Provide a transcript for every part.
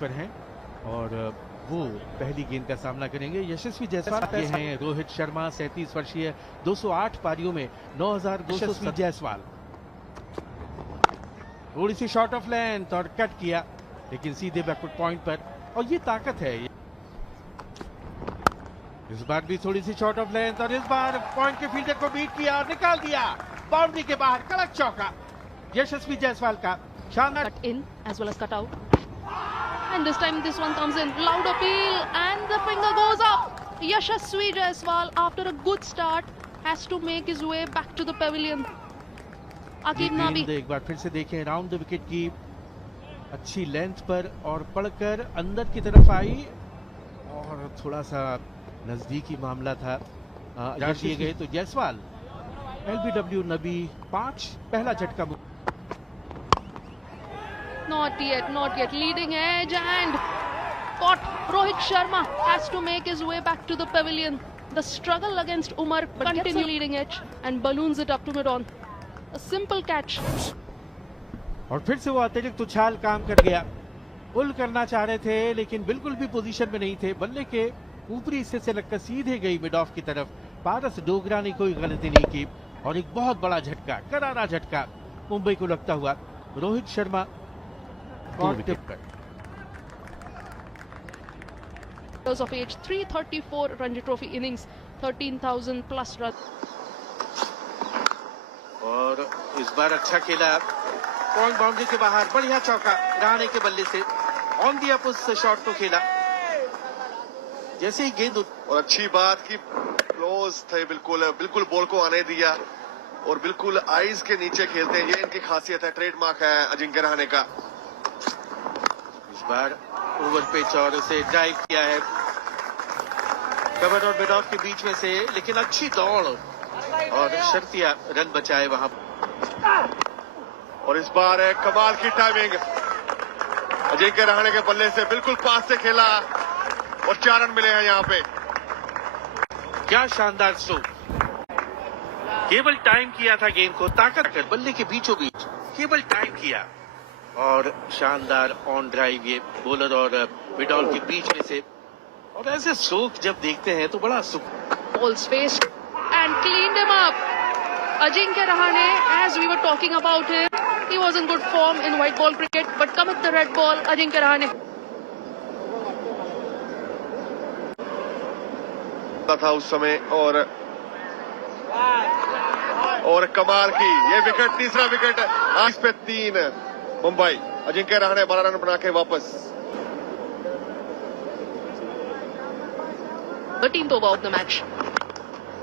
पर हैं और वो पहली गेंद का सामना करेंगे। यशस्वी जायसवाल ये हैं रोहित शर्मा 37 वर्षीय 208 पारियों में 9,200 जायसवाल। थोड़ी सी शॉर्ट ऑफ लेंथ और कट किया लेकिन सीधे बैकवर्ड पॉइंट पर, और ये ताकत है। इस बार भी थोड़ी सी शॉर्ट ऑफ लेंथ और इस बार पॉइंट के फील्डर को बीट किया और निकाल दिया बाउंड्री के बाहर। कड़क चौका यशस्वी जायसवाल का, शानदार। Cut in as well as cut out. And this time this one comes in. Loud appeal and the finger goes up. Yashasvi Jaiswal after a good start has to make his way back to the pavilion. Aqib Nabi. एक बार फिर से देखें round the wicket की अच्छी length पर और पड़कर अंदर की तरफ आई और थोड़ा सा नजदीकी मामला था। दिए गए तो जायसवाल LBW नबी 5 पहला झटका। Not yet. Leading edge and caught. Rohit Sharma has to make his way back to the pavilion. The struggle against Umar continue leading edge and balloons it up to mid-on. A simple catch. और फिर से वो अतिरिक्त उछाल काम कर गया। पुल करना चाह रहे थे लेकिन बिल्कुल भी पोजीशन में नहीं थे। बल्ले के ऊपरी हिस्से से लगकर सीधे गई मिड ऑफ की तरफ। पारस डोगरा ने कोई गलती नहीं की और एक बहुत बड़ा झटका, करारा झटका मुंबई को लगता हुआ। Rohit Sharma of age 334 Ranji Trophy innings, 13,000 plus runs. और इस बार अच्छा खेला, पॉइंट बाउंड्री के बाहर बढ़िया चौका रहाणे के बल्ले से। ऑन दी अप उस शॉट को खेला जैसे ही गेंद। और अच्छी बात की क्लोज थे, बिल्कुल बॉल को आने दिया और बिल्कुल आईज के नीचे खेलते हैं। ये इनकी खासियत है, ट्रेडमार्क है अजिंक्य रहाणे का। इस बार ओवर पिच और उसे ड्राइव किया है कवर और मिड ऑफ के बीच में से, लेकिन अच्छी दौड़ और शर्तिया रन बचाए वहां। और इस बार है कमाल की टाइमिंग, अजिंक्य रहाणे के बल्ले से बिल्कुल पास से खेला और 4 रन मिले हैं यहाँ पे। क्या शानदार स्ट्रोक, केवल टाइम किया था गेंद को, ताकत कर बल्ले के बीचों बीच केवल टाइम किया और शानदार ऑन ड्राइव ये बॉलर और मिड ऑन के बीच में से। और ऐसे स्ट्रोक जब देखते हैं तो बड़ा सुख। Ball spaced and cleaned him up. Ajinkya Rahane, as we were talking about him, he was in good form in white ball cricket, but come at the red ball, Ajinkya Rahane. था उस समय और कमाल की ये wicket, तीसरा wicket. आज पे 3 मुंबई, अजिंक्य रहाणे 12 रन बना के वापस। 13th over of the match.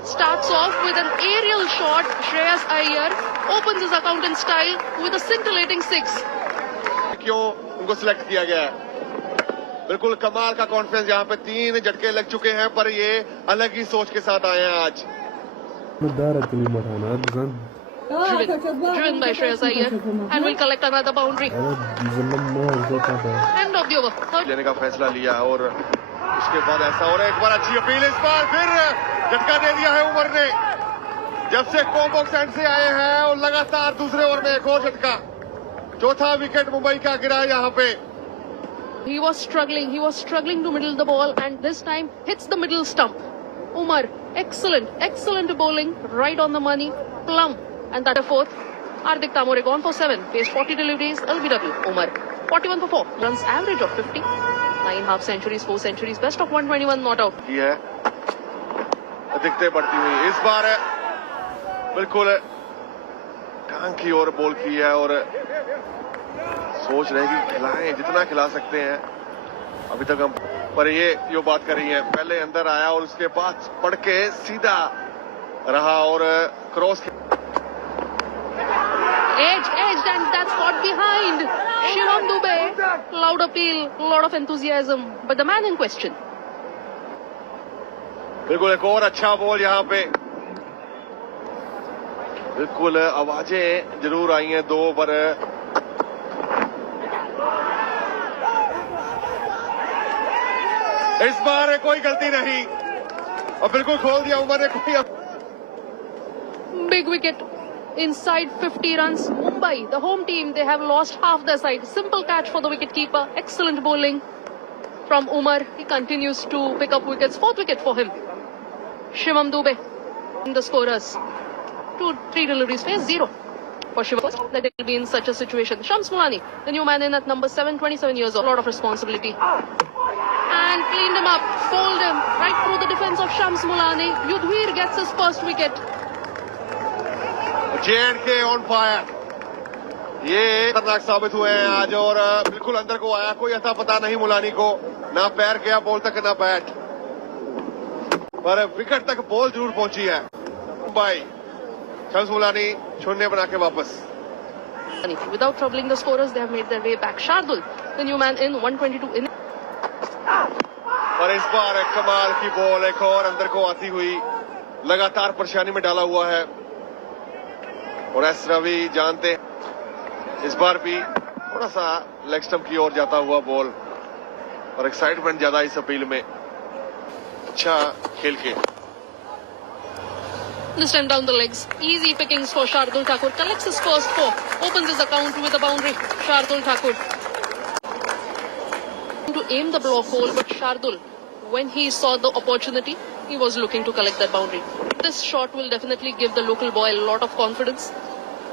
Starts off with an aerial shot. Shreyas Iyer opens his account in style with a scintillating 6. क्यों उनको सिलेक्ट किया गया है? बिल्कुल कमाल का कॉन्फिडेंस। यहाँ पे 3 झटके लग चुके हैं पर ये अलग ही सोच के साथ आए हैं आज। Driven by Shreyas Iyer and will collect another boundary. End of the over. लेने का फैसला लिया और उसके बाद ऐसा और एक बार अच्छी अपील। इस बार फिर झटका दे दिया है उमर ने जब से कॉम्बॉक्स एंड से आए हैं और लगातार दूसरे ओवर में एक और झटका। चौथा विकेट मुंबई का गिरा है यहाँ पे। He was struggling to middle the ball and this time hits the middle stump. Umar, excellent bowling, right on the money, plumb. And that a fourth. Hardik Tamore gone for 7, faced 40 deliveries, LBW. Umar, 41 for 4, runs average of 50, 9 half centuries, 4 centuries, best of 121 not out. ये है अधिकते बढ़ती हुई। इस बार बिल्कुल टांग की ओर ball की है और सोच रहे कि खिलाएं जितना खिला सकते हैं अभी तक हम, पर ये जो बात कर रही है पहले अंदर आया और उसके बाद पड़ के सीधा रहा और cross. Edge and that's caught behind. Shivam Dubey, loud appeal, lot of enthusiasm, but the man in question. बिल्कुल एक और अच्छा बॉल यहाँ पे। बिल्कुल आवाजें जरूर आई हैं 2 पर इस बार कोई गलती नहीं और बिल्कुल खोल दिया उमर ने। कोई Big wicket inside 50 runs. Mumbai, the home team, they have lost half their side. Simple catch for the wicketkeeper. Excellent bowling from Umar. He continues to pick up wickets. 4th wicket for him. Shivam Dube in the scorers. 2-3 deliveries face 0 for Shivam. That will be in such a situation. Shams Mulani, the new man in at number 7, 27 years old. A lot of responsibility. And cleaned him up, bowled him right through the defense of Shams Mulani. Yudhvir gets his first wicket. J&K on fire. ये खतरनाक साबित हुए हैं आज और बिल्कुल अंदर को आया, कोई अता पता नहीं मुलानी को, ना पैर गया बॉल तक ना बैट, पर विकेट तक बॉल जरूर पहुंची है। मुंबई शम्स मुलानी शून्य बना के वापस। Without troubling the scorers, they have made their way back. Shardul, the new man in 122 in. और इस बार कमाल की बॉल एक और अंदर को आती हुई लगातार परेशानी में डाला हुआ है। और एस रवि जानते हैं इस बार भी थोड़ा सा लेग स्टंप की ओर जाता हुआ बॉल और एक्साइटमेंट ज्यादा इस अपील में। अच्छा खेल के This time down the legs. Easy pickings for Shardul Thakur. Collects his first 4. Opens his account with a boundary. Shardul Thakur. To aim the block hole, but Shardul, when he saw the opportunity, he was looking to collect that boundary. This shot will definitely give the local boy a lot of confidence.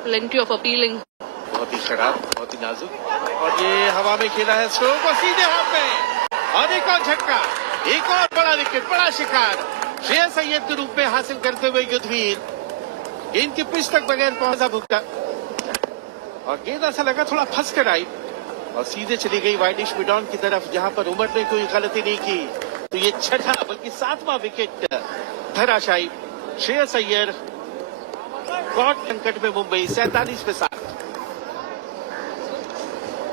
Plenty of appealing. बहुत ही खराब, बहुत ही नाजुक और ये हवा में खेला है स्ट्रोक को सीधे हाथ में और एक और झटका, एक और बड़ा विकेट, बड़ा शिकार श्रेयस अय्यर के रूप में हासिल करते हुए युद्धवीर इनकी पिच तक बगैर पहुंचा भुगता और गेंद ऐसा लगा थोड़ा फंस कर आई और सीधे चली गई वाइडिश मिडॉन की तरफ, जहां पर उमर ने कोई गलती नहीं की। तो ये छठा बल्कि 7वां विकेट धराशायी। श्रेयस अय्यर गॉड संकट में मुंबई 47 पे 7।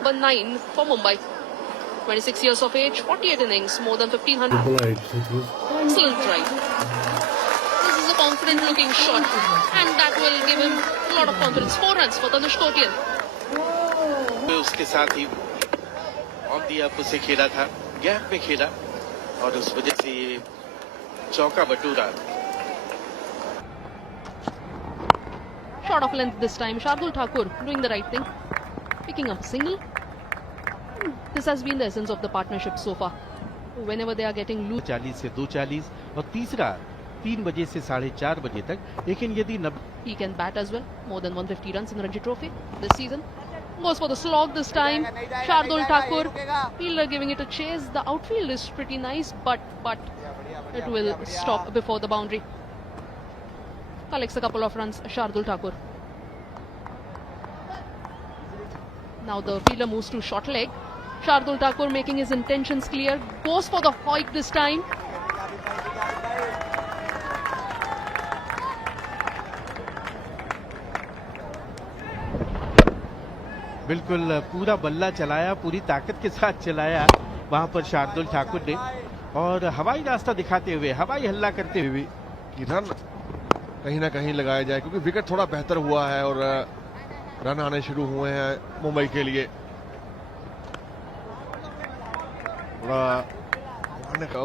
Number 9 for Mumbai. 26 years of age, 48 innings, more than 1,500. Excellent drive. This is a confident looking shot and that will give him a lot of confidence. 4 runs for Tanush Kotian. उसके साथ ही on the up उसे खेला था, gap में खेला और उस वजह से ये चौका Batura. Shot of length this time. Shardul Thakur doing the right thing. Picking up a single. This has been the essence of the partnership so far. Whenever they are getting loose. 40 से 2:40 और तीसरा 3 बजे से 4:30 बजे तक। लेकिन यदि He can bat as well. More than 150 runs in Ranji Trophy this season. Goes for the slog this time. Shardul Thakur. Fielder giving it a chase. The outfield is pretty nice, but it will stop before the boundary. Collects a couple of runs. Shardul Thakur. Now the fielder moves to short leg. Shardul Thakur making his intentions clear. Goes for the hoik this time. बिल्कुल पूरा बल्ला चलाया, पूरी ताकत के साथ चलाया वहां पर शार्दुल ठाकुर ने और हवाई रास्ता दिखाते हुए, हवाई हल्ला करते हुए कि रन कहीं ना कहीं लगाया जाए, क्योंकि विकेट थोड़ा बेहतर हुआ है और रन आने शुरू हुए हैं मुंबई के लिए।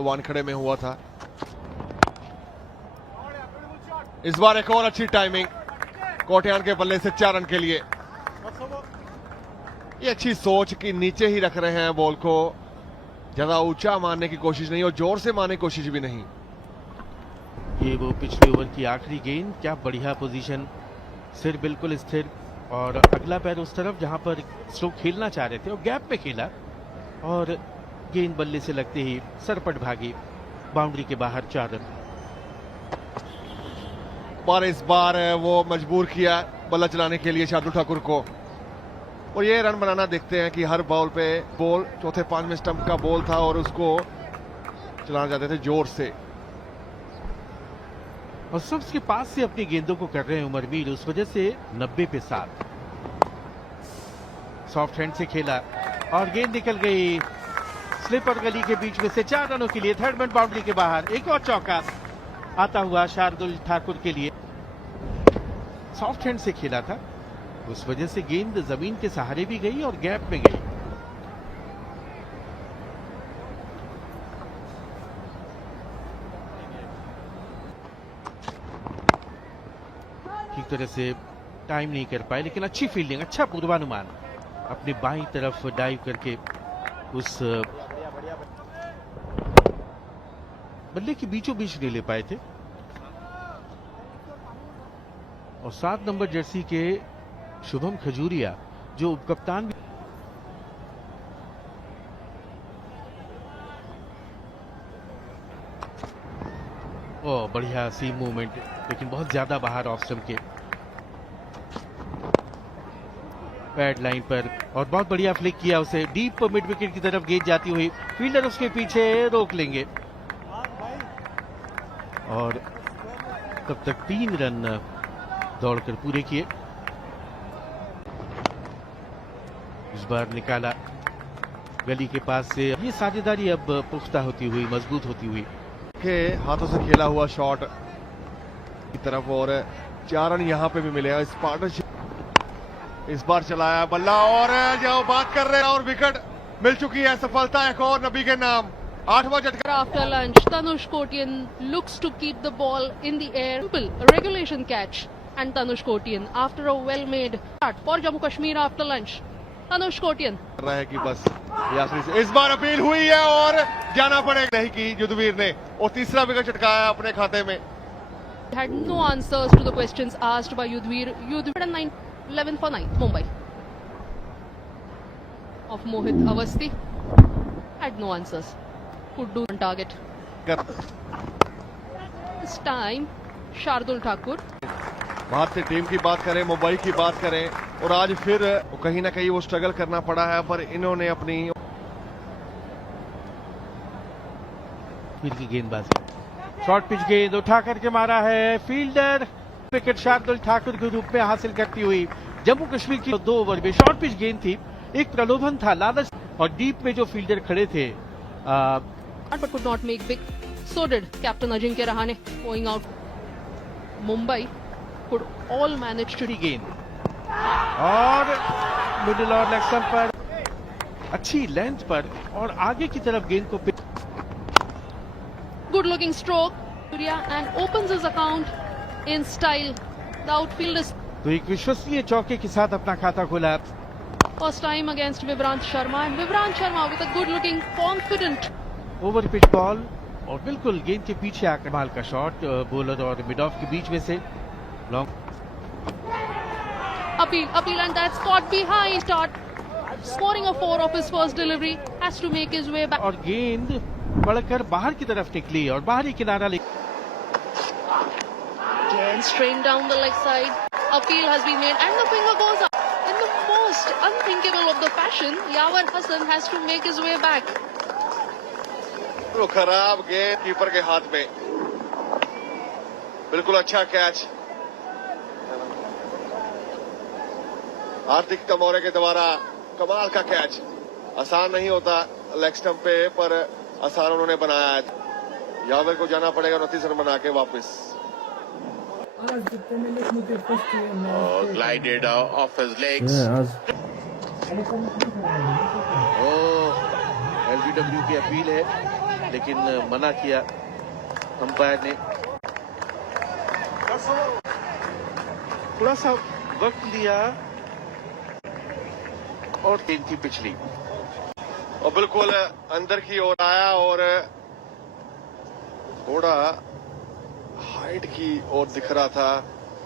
वानखड़े में हुआ था। इस बार एक और अच्छी टाइमिंग कोटियान के बल्ले से 4 रन के लिए। ये अच्छी सोच कि नीचे ही रख रहे हैं बॉल को, ज्यादा ऊंचा मारने की कोशिश नहीं और जोर से मारने की कोशिश भी नहीं। ये वो पिछले ओवर की आखिरी गेंद, क्या बढ़िया पोजीशन, सिर बिल्कुल स्थिर और अगला पैर उस तरफ जहां पर स्ट्रोक खेलना चाह रहे थे और गैप पे खेला और गेंद बल्ले से लगते ही सरपट भागी, बाउंड्री के बाहर 4 रन। पर इस बार वो मजबूर किया बल्ला चलाने के लिए शार्दुल ठाकुर को और ये रन बनाना देखते हैं कि हर बॉल पे बॉल चौथे 5 में स्टंप का बॉल था और उसको चलाना चाहते थे जोर से और सबके पास से अपनी गेंदों को कर रहे हैं उमरवीर, उस वजह से 90 पे 7। सॉफ्ट हैंड से खेला और गेंद निकल गई स्लिपर गली के बीच में से 4 रनों के लिए। थर्ड मैन बाउंड्री के बाहर एक और चौका आता हुआ शार्दुल ठाकुर के लिए। सॉफ्ट हैंड से खेला था, उस वजह से गेंद जमीन के सहारे भी गई और गैप में गई। ठीक तरह से टाइम नहीं कर पाए, लेकिन अच्छी फील्डिंग, अच्छा पूर्वानुमान, अपनी बाईं तरफ डाइव करके उस बल्ले के बीचों बीच नहीं ले पाए थे। और 7 नंबर जर्सी के शुभम खजूरिया जो उपकप्तान बढ़िया सी मूवमेंट, लेकिन बहुत ज्यादा बाहर ऑफ स्टंप के पैड लाइन पर, और बहुत बढ़िया फ्लिक किया उसे डीप मिड विकेट की तरफ गेंद जाती हुई, फील्डर उसके पीछे रोक लेंगे और तब तक 3 रन दौड़कर पूरे किए। इस बार निकाला गली के पास से, ये साझेदारी अब पुख्ता होती हुई, मजबूत होती हुई, के हाथों से खेला हुआ शॉट की तरफ, और 4 रन यहां पे भी मिले। इस पार्टनरशिप इस बार चलाया बल्ला, और जो बात कर रहे हैं, और विकेट मिल चुकी है, सफलता एक और नबी के नाम। 8वां झटका। After lunch, Tanush Kotian looks to keep the ball in the air. Simple, a regulation catch. And Tanush Kotian, after a well-made start for Jammu Kashmir after lunch. Tanush Kotian. कर रहा है कि बस ये आखिरी से इस बार अपील हुई है और जाना पड़ेगा, नहीं की युद्धवीर ने, और तीसरा विकेट चटकाया अपने खाते में। Had no answers to the questions asked by Yudhvir. Yudhvir 11 for 9, Mumbai. Of Mohit Awasthi. Had no answers. Could do on target. This time, Shardul Thakur. भारतीय टीम की बात करें, मुंबई की बात करें, और आज फिर कहीं ना कहीं वो स्ट्रगल करना पड़ा है, पर इन्होंने अपनी फिर की गेंदबाजी, शॉर्ट पिच गेंद उठा करके मारा है, फील्डर विकेट शार्दुल ठाकुर के रूप में हासिल करती हुई जम्मू कश्मीर की 2 ओवर में। शॉर्ट पिच गेंद थी, एक प्रलोभन था, लालच, और डीप में जो फील्डर खड़े थे But could not make big. So did Captain Ajinkya Rahane going out. Mumbai could all manage to गेंद और मिडिल और लेग स्टंप पर अच्छी लेंथ पर, और आगे की तरफ गेंद को good looking stroke. Surya and opens his account in style. The outfield is तो एक विश्वसनीय चौके के साथ अपना खाता खोला। first time against Vivrant Sharma, and Vivrant Sharma with a good looking confident over pitch ball, और बिल्कुल गेंद के पीछे आकर कमाल का शॉट, बॉलर और मिड ऑफ के बीच में से long appeal, and that's caught behind. Start scoring a 4 of his first delivery, has to make his way back. और गेंद बढ़कर बाहर की तरफ निकली और बाहरी किनारा ले। Again, straight down the leg side. Appeal has been made, and the finger goes up. In the most unthinkable of the fashion, Yavar Hassan has to make his way back. तो खराब गेंद कीपर के हाथ में, बिल्कुल अच्छा catch हार्दिक तमोरे के द्वारा, कमाल का कैच। आसान नहीं होता लेग स्टंप पे, पर आसान उन्होंने बनाया है। यावर को जाना पड़ेगा 29 रन बना के वापस। Glided off his legs. LBW की अपील है, लेकिन मना किया अंपायर ने। थोड़ा सा वक्त लिया और गेंद की पिछली, और बिल्कुल अंदर की ओर आया, और थोड़ा हाइट की ओर दिख रहा था।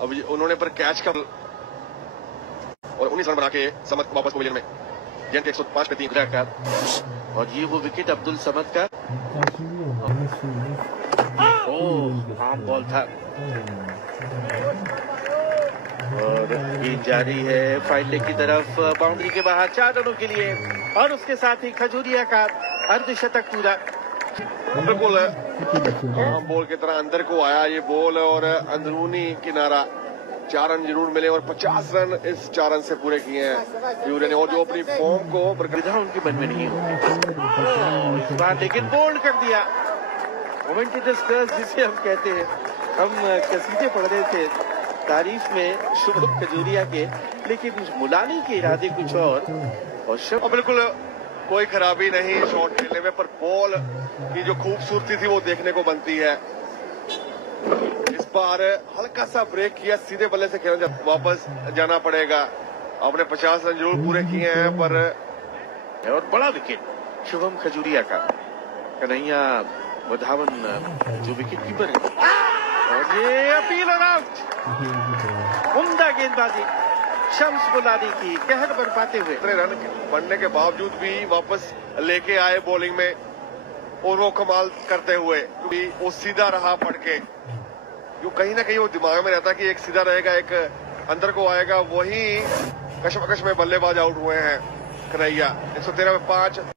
अब उन्होंने पर कैच का, और 19 रन बना के समत वापस पवेलियन में, गेंद के 105 पे 3 का, और ये वो विकेट अब्दुल समद का। आम बॉल था, और गेंद जारी है फाइड लेग की तरफ, बाउंड्री के बाहर 4 रनों के लिए, और उसके साथ ही खजूरिया का अर्धशतक पूरा। बिल्कुल आम बॉल की तरह अंदर को आया ये बॉल, और अंदरूनी किनारा 4 रन जरूर मिले, और 50 रन इस 4 रन से पूरे किए हैं यूरे ने, और जो अपनी फॉर्म को विधा उनके मन में नहीं होती इस बार, लेकिन बोल्ड कर दिया। मोमेंटस कर्स जिसे हम कहते हैं, हम कसीदे पढ़ रहे थे तारीफ में शुभम खजूरिया के, लेकिन मुलानी के इरादे कुछ और बिल्कुल कोई खराबी नहीं शॉट खेलने में, पर बॉल की जो खूबसूरती थी वो देखने को बनती है। इस बार हल्का सा ब्रेक किया, सीधे बल्ले से खेलना वापस जाना पड़ेगा। आपने 50 रन जरूर पूरे किए हैं पर और बड़ा विकेट शुभम खजूरिया का। कन्हैया वधावन जो विकेट कीपर है और ये अपील और आउट। उम्दा गेंदबाजी शम्स बुलादी की कहर बरपाते हुए इतने रन बनने के बावजूद भी वापस लेके आए बॉलिंग में और वो कमाल करते हुए भी वो सीधा रहा पड़ के। जो कहीं ना कहीं वो दिमाग में रहता कि एक सीधा रहेगा एक अंदर को आएगा, वही कशमकश में बल्लेबाज आउट हुए हैं। कन्हैया 113 में 5